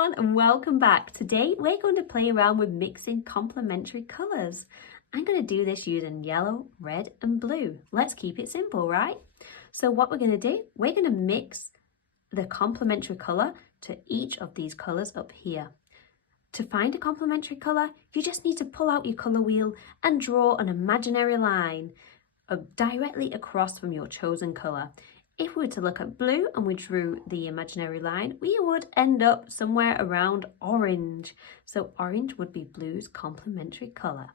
everyone and welcome back. Today we're going to play around with mixing complementary colours. I'm going to do this using yellow, red and blue. Let's keep it simple, right? So what we're going to do, we're going to mix the complementary colour to each of these colours up here. To find a complementary colour, you just need to pull out your colour wheel and draw an imaginary line directly across from your chosen colour. If we were to look at blue and we drew the imaginary line, we would end up somewhere around orange. So orange would be blue's complementary colour.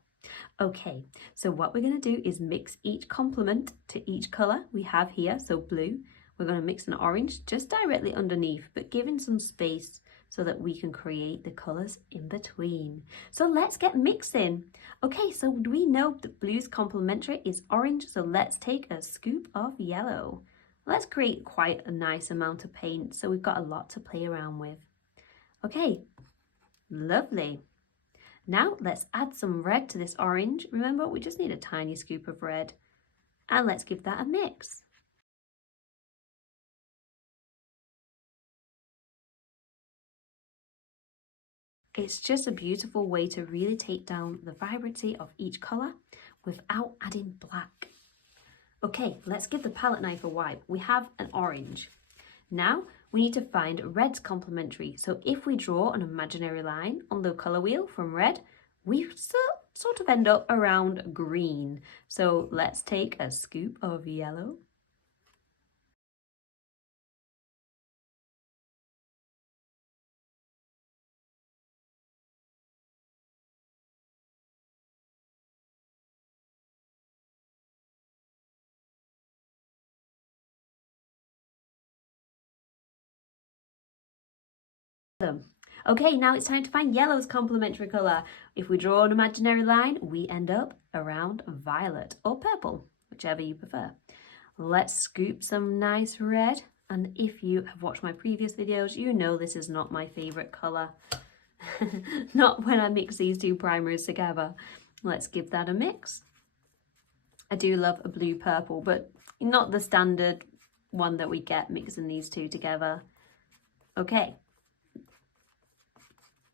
Okay, so what we're going to do is mix each complement to each colour we have here. So blue, we're going to mix an orange just directly underneath, but giving some space so that we can create the colours in between. So let's get mixing. Okay, so we know that blue's complementary is orange, so let's take a scoop of yellow. Let's create quite a nice amount of paint, so we've got a lot to play around with. Okay, lovely. Now let's add some red to this orange. Remember, we just need a tiny scoop of red. And let's give that a mix. It's just a beautiful way to really take down the vibrancy of each colour without adding black. Okay, let's give the palette knife a wipe. We have an orange. Now we need to find red's complementary. So if we draw an imaginary line on the colour wheel from red, we sort of end up around green. So let's take a scoop of yellow. Okay, now it's time to find yellow's complementary colour. If we draw an imaginary line, we end up around violet or purple, whichever you prefer. Let's scoop some nice red. And if you have watched my previous videos, you know this is not my favourite colour. Not when I mix these two primers together. Let's give that a mix. I do love a blue purple, but not the standard one that we get mixing these two together. Okay.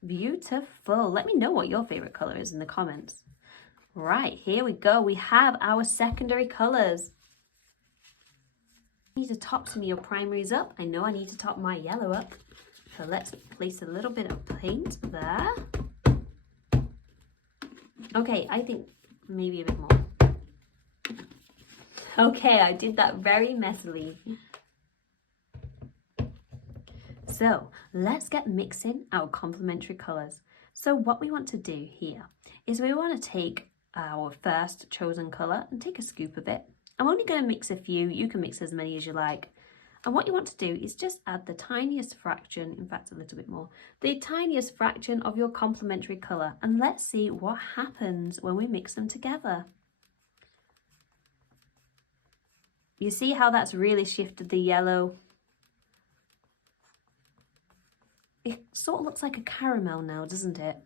Beautiful. Let me know what your favorite color is in the comments. Right, here we go. We have our secondary colors. You need to top some of your primaries up. I know I need to top my yellow up. So let's place a little bit of paint there. Okay, I think maybe a bit more. Okay, I did that very messily. So let's get mixing our complementary colours. So what we want to do here is we want to take our first chosen colour and take a scoop of it. I'm only going to mix a few. You can mix as many as you like. And what you want to do is just add the tiniest fraction, in fact a little bit more, the tiniest fraction of your complementary colour. And let's see what happens when we mix them together. You see how that's really shifted the yellow? It sort of looks like a caramel now, doesn't it?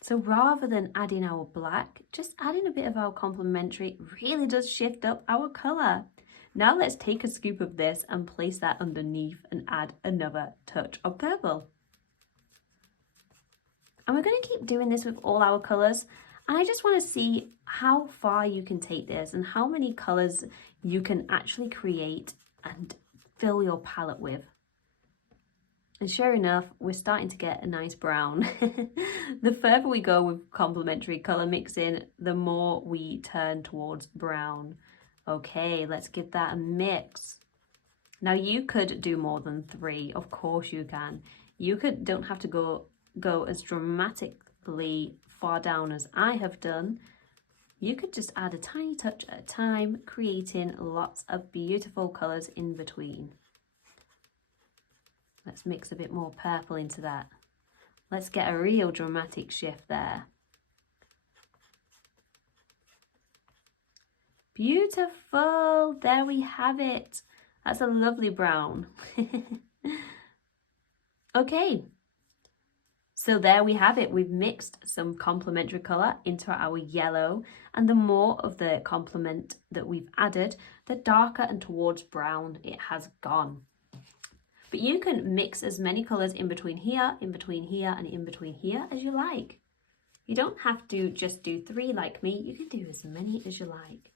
So rather than adding our black, just adding a bit of our complementary really does shift up our colour. Now let's take a scoop of this and place that underneath and add another touch of purple. And we're going to keep doing this with all our colours. And I just want to see how far you can take this and how many colours you can actually create and fill your palette with. And sure enough, we're starting to get a nice brown. The further we go with complementary colour mixing, the more we turn towards brown. Okay, let's give that a mix. Now you could do more than 3, of course you can. You don't have to go as dramatically far down as I have done. You could just add a tiny touch at a time, creating lots of beautiful colours in between. Let's mix a bit more purple into that. Let's get a real dramatic shift there. Beautiful, there we have it. That's a lovely brown. Okay, so there we have it. We've mixed some complementary colour into our yellow, and the more of the complement that we've added, the darker and towards brown it has gone. But you can mix as many colours in between here, and in between here as you like. You don't have to just do 3 like me, you can do as many as you like.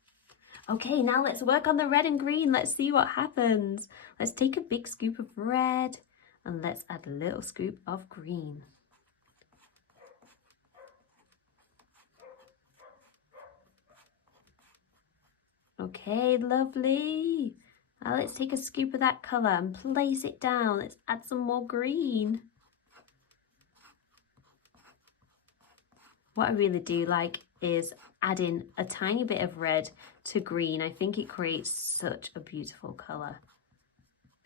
Okay, now let's work on the red and green. Let's see what happens. Let's take a big scoop of red and let's add a little scoop of green. Okay, lovely. Now let's take a scoop of that colour and place it down. Let's add some more green. What I really do like is adding a tiny bit of red to green. I think it creates such a beautiful colour.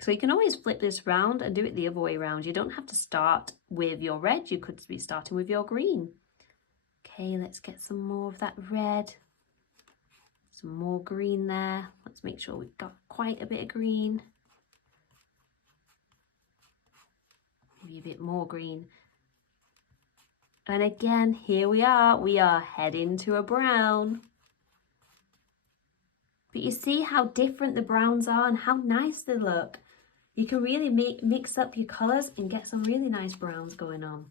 So you can always flip this round and do it the other way around. You don't have to start with your red, you could be starting with your green. Okay, let's get some more of that red. Some more green there. Let's make sure we've got quite a bit of green. Maybe a bit more green. And again, here we are heading to a brown. But you see how different the browns are and how nice they look. You can really mix up your colours and get some really nice browns going on.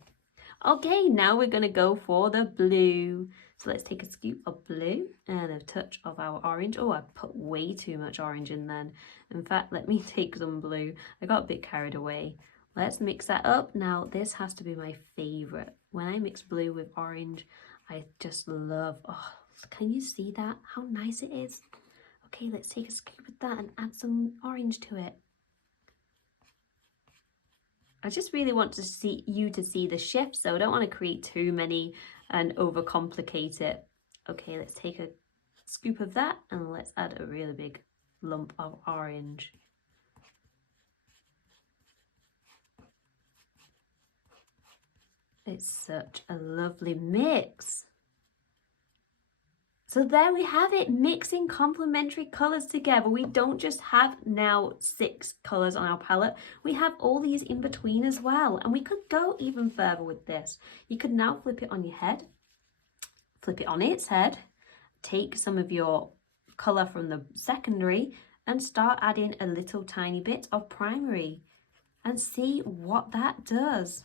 Okay, now we're going to go for the blue. So let's take a scoop of blue and a touch of our orange. Oh, I put way too much orange in then. In fact, let me take some blue. I got a bit carried away. Let's mix that up. Now, this has to be my favourite. When I mix blue with orange, I just love, oh, can you see that? How nice it is. Okay, let's take a scoop of that and add some orange to it. I just really want to see the shift, so I don't want to create too many and overcomplicate it. Okay, let's take a scoop of that and let's add a really big lump of orange. It's such a lovely mix. So there we have it, mixing complementary colours together. We don't just have now 6 colours on our palette, we have all these in between as well. And we could go even further with this. You could now flip it on your head, flip it on its head, take some of your colour from the secondary and start adding a little tiny bit of primary and see what that does.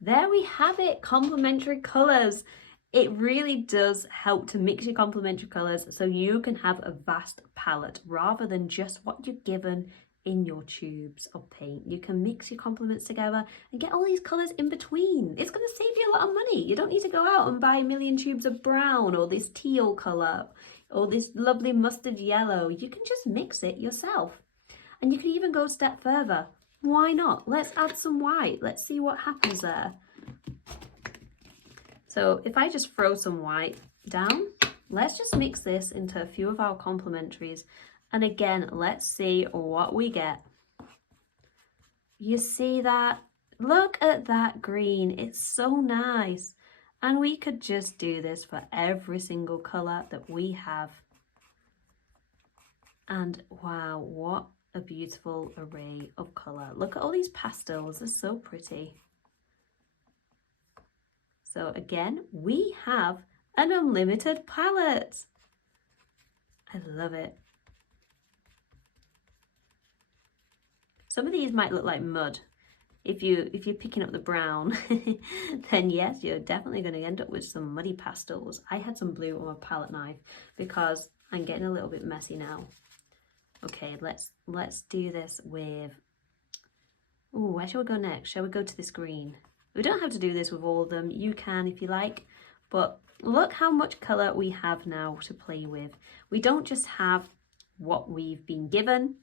There we have it, complementary colours. It really does help to mix your complementary colours so you can have a vast palette rather than just what you're given in your tubes of paint. You can mix your complements together and get all these colours in between. It's going to save you a lot of money. You don't need to go out and buy a million tubes of brown or this teal colour or this lovely mustard yellow. You can just mix it yourself. And you can even go a step further. Why not? Let's add some white. Let's see what happens there. So if I just throw some white down, let's just mix this into a few of our complementaries. And again, let's see what we get. You see that? Look at that green. It's so nice. And we could just do this for every single colour that we have. And wow, what a beautiful array of colour. Look at all these pastels, they're so pretty. So again, we have an unlimited palette. I love it. Some of these might look like mud. If you're picking up the brown, then yes, you're definitely going to end up with some muddy pastels. I had some blue on my palette knife because I'm getting a little bit messy now. Okay, let's do this with, oh, where shall we go next? Shall we go to this green? We don't have to do this with all of them. You can if you like, but look how much colour we have now to play with. We don't just have what we've been given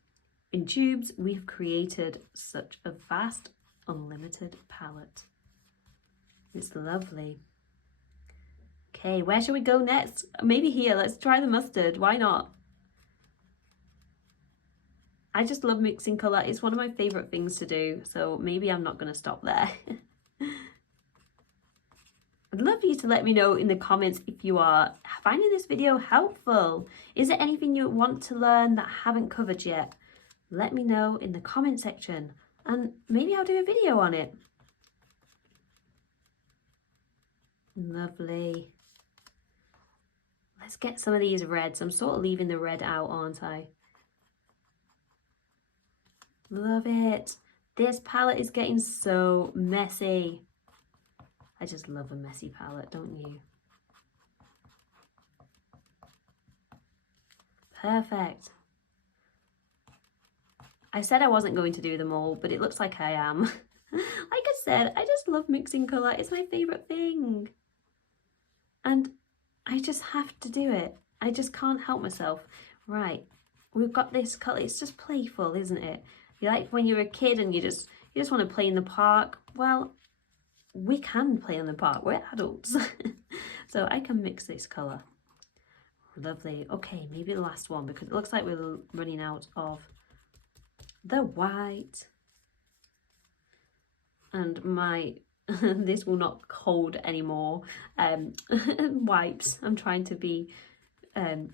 in tubes, we've created such a vast, unlimited palette. It's lovely. Okay, where should we go next? Maybe here, let's try the mustard, why not? I just love mixing colour, it's one of my favourite things to do, so maybe I'm not going to stop there. I'd love you to let me know in the comments if you are finding this video helpful. Is there anything you want to learn that I haven't covered yet? Let me know in the comment section and maybe I'll do a video on it. Lovely. Let's get some of these reds. I'm sort of leaving the red out, aren't I? Love it. This palette is getting so messy. I just love a messy palette, don't you? Perfect. I said I wasn't going to do them all, but it looks like I am. Like I said, I just love mixing colour. It's my favourite thing. And I just have to do it. I just can't help myself. Right, we've got this colour. It's just playful, isn't it? You like when you're a kid and you just want to play in the park. Well, we can play in the park. We're adults. So I can mix this colour. Lovely. Okay, maybe the last one because it looks like we're running out of the white. And my this will not hold anymore wipes. I'm trying to be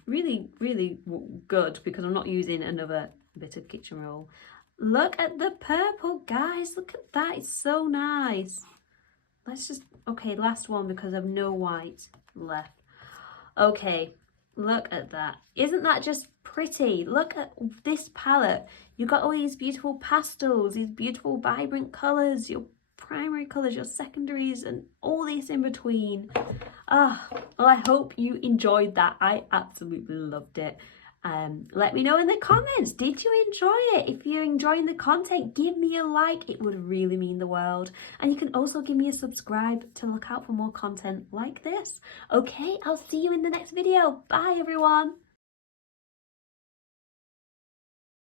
really good because I'm not using another bit of kitchen roll. Look at the purple, guys. Look at that. It's so nice. Let's just, okay, last one because I've no white left. Okay, look at that. Isn't that just pretty? Look at this palette. You've got all these beautiful pastels, these beautiful vibrant colours, your primary colours, your secondaries, and all this in between. Well, I hope you enjoyed that. I absolutely loved it. Let me know in the comments, did you enjoy it? If you're enjoying the content, give me a like, it would really mean the world. And you can also give me a subscribe to look out for more content like this. Okay, I'll see you in the next video. Bye everyone.